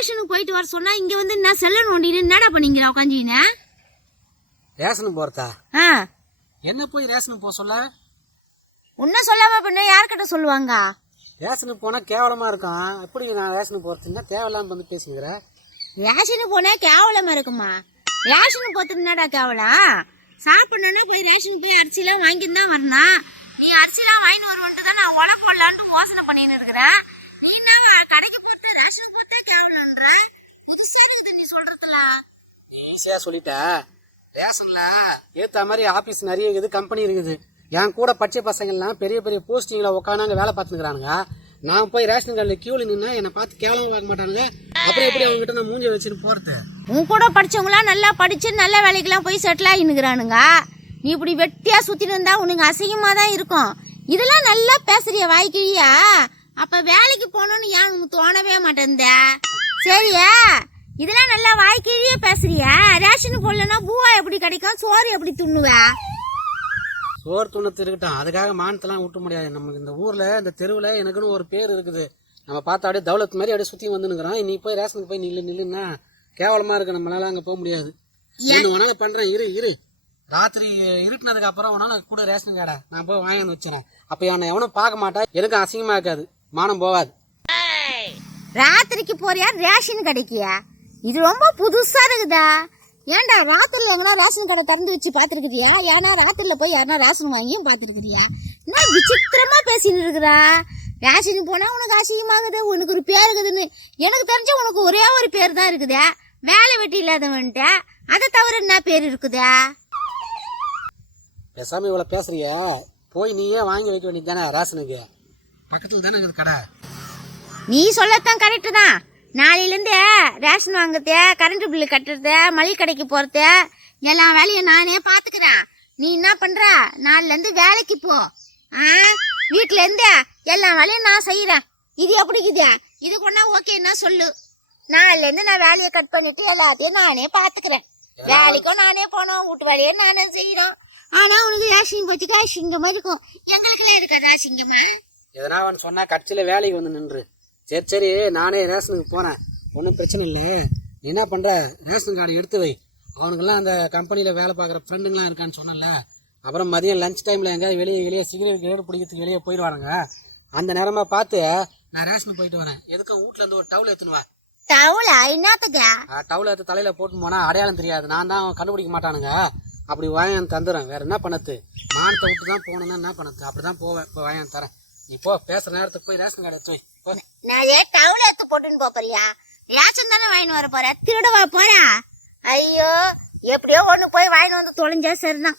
ரேஷனுக்கு போயிட்டு வர சொன்னா இங்க வந்து என்ன செல்ல நோண்டின்னு என்னடா பண்ணீங்க உட்காந்துக்கின்னு ரேஷனுக்கு போறதா? ஆ. என்ன போய் ரேஷனுக்கு போக சொல்ல? உன்ன சொல்லாம பண்ண யார்கிட்ட சொல்லுவாங்க? ரேஷனுக்கு போனா கேவலமா இருக்கும் எப்படி நான் ரேஷனுக்கு போறதுன்னா தேவையில்லாம வந்து பேசுங்கிற ரேஷனுக்கு போனா கேவலமா இருக்குமா? ரேஷனுக்கு போறது என்னடா கேவலம் சாப்பிடணும்னா போய் ரேஷனுக்கு போய் அரிசிலாம் வாங்கிட்டு தான் வரணும். நீ அரிசிலாம் வாங்கிட்டு வருவன்ட்டு தான் நான் உழப்பு போடலான்ட்டு யோசனை பண்ணின்னு இருக்கிறேன். நீ என்ன கடைக்கு போட்டு ரேஷனுக்கு போட்டா கேவலன்ற புதுசா இருக்குது நீ சொல்றதுல. ஈஸியா சொல்லிட்ட. ரேஷன்ல ஏத்த மாதிரி ஆபீஸ் நிறைய இருக்குது கம்பெனி இருக்குது. என் கூட பச்சை பசங்கள்லாம் பெரிய பெரிய போஸ்டிங்ல உட்காந்து அங்க வேலை பார்த்துக்கிறானுங்க நான் போய் ரேஷன் கார்டில் கியூல நின்னா என்னை பார்த்து கேவலமா பார்க்க மாட்டானுங்க. அப்புறம் எப்படி அவங்க கிட்ட நான் மூஞ்சி வச்சுட்டு போறது? உன் கூட படிச்சவங்களாம் நல்லா படிச்சு நல்ல வேலைக்கெல்லாம் போய் செட்டில் ஆகினுக்குறானுங்க நீ இப்படி வெட்டியா சுத்திட்டு இருந்தா உனக்கு அசிங்கமா தான் இருக்கும். இதெல்லாம் நல்லா பேசுறிய வாய்க்கிழியா அப்ப வேலைக்கு போகணும்னு ஏன் உனக்கு தோணவே மாட்டேந்த சரியா இதெல்லாம் நல்லா வாய்க்கிழியே பேசுறியா. ரேஷன் போடலன்னா பூவா எப்படி கிடைக்கும்? சோறு எப்படி துண்ணுவ? சோறு துண்ணத்து இருக்கட்டும். அதுக்காக மானத்தெல்லாம் விட்டு முடியாது. நமக்கு இந்த ஊர்ல இந்த தெருவுல எனக்குன்னு ஒரு பேர் இருக்குது. நம்ம பார்த்தா அப்படியே தௌலத் மாதிரி அப்படியே சுத்தி வந்துனுக்குறோம் நீ போய் ரேஷனுக்கு போய் நில்லு நில்லுன்னா கேவலமா இருக்கு. நம்மளால அங்க போக முடியாது. ஒண்ணு வேணாலும் பண்றேன். இரு இரு. ராத்திரி இருட்டினதுக்கு அப்புறம் வேணாலும் கூட ரேஷன் கார்டை நான் போய் வாங்கி வச்சுறேன் அப்ப என்னை எவனும் பார்க்க மாட்டா. எனக்கும் அசிங்கமா இருக்காது. மானம் போகாது. ராத்திரிக்கு போறியா? ரேஷன் கடைக்கியா? இது ரொம்ப புதுசா இருக்குதா? ஏன்டா ராத்திரில எங்கன்னா ரேஷன் கடை திறந்து வச்சு பார்த்துருக்குறியா? ஏன்னா ராத்திரில போய் யாருன்னா ரேஷன் வாங்கியும் பார்த்துருக்குறியா? என்ன விசித்திரமா பேசின்னு இருக்கிறா? ரேஷனுக்கு போனால் உனக்கு அசிங்கமாகுது உனக்கு ஒரு பேர் இருக்குதுன்னு. எனக்கு தெரிஞ்ச உனக்கு ஒரே ஒரு பேர் தான் இருக்குதே. வேலை வெட்டி இல்லாதவன்ட்ட அதை தவிர என்ன பேர் இருக்குதா? பேசாம இவ்வளோ பேசுறிய. போய் நீயே வாங்கி வைக்க வேண்டியது தானே ரேஷனுக்கு பக்கத்தில் தானே இருக்குது கடை. நீ சொல்லத்தான் கரெக்டு தான். நாளையிலேருந்து ரேஷன் வாங்குறது கரண்ட் பில்லு கட்டுறது மளிகை கடைக்கு போகிறது எல்லா வேலையும் நானே பார்த்துக்கிறேன் நீ என்ன பண்ணுற நாளிலேருந்து வேலைக்கு போ. ஆ? வீட்டிலேருந்து எல்லா வேலையும் நான் செய்கிறேன் இது எப்படி இது? கொண்டா ஓகேன்னா சொல்லு. நாளிலேருந்து நான் வேலையை கட் பண்ணிட்டு எல்லாத்தையும் நானே பார்த்துக்கிறேன் வேலைக்கும் நானே போனோம் வீட்டு வேலையும் நானே செய்கிறோம் ஆனால் உனக்கு ரேஷன் போச்சுக்கா சிங்கமாக இருக்கும். எங்களுக்குலாம் இருக்காதா அசிங்கமா எதனா அவன் சொன்னா கட்சியில வேலைக்கு வந்து நின்று. சரி சரி நானே ரேஷனுக்கு போறேன். ஒன்றும் பிரச்சனை இல்லை. நீ என்ன பண்ற? ரேஷன் கார்டு எடுத்து வை. அவனுக்கெல்லாம் அந்த கம்பெனியில வேலை பார்க்குற ஃப்ரெண்டுங்களாம் இருக்கான்னு சொன்னல அப்புறம் மதியம் லஞ்ச் டைம்ல எங்கேயாவது வெளியே வெளியே சிகரெட் கிரேடு பிடிக்கிறதுக்கு வெளியே போயிடுவானுங்க அந்த நேரமா பார்த்து நான் ரேஷனுக்கு போயிட்டு வரேன். எதுக்கும் இருந்து ஒரு டவுல் எடுத்துன்னு வா. தவளா என்னத்துக்கு? டவுல் எடுத்து தலையில போட்டு போனா அடையாளம் தெரியாது. நான் தான் கண்டுபிடிக்க மாட்டானுங்க. அப்படி வாங்கி தந்துடுறேன் வேற என்ன பண்ணது மானத்தை விட்டு தான் போகணும்னா என்ன பண்ணது அப்படிதான் போவேன். இப்போ வாங்கி தரேன். நீ போ பேசுற நேரத்துக்கு போய் ரேஷன் கார்டு எடுத்து வை. நான் ஏன் டவுல எடுத்து போட்டுன்னு போறியா ரேஷன் தானே வாங்கிட்டு வர போற? திருடவா போறா? ஐயோ எப்படியோ ஒண்ணு போய் வாங்கிட்டு வந்து தொலைஞ்சா சரிதான்.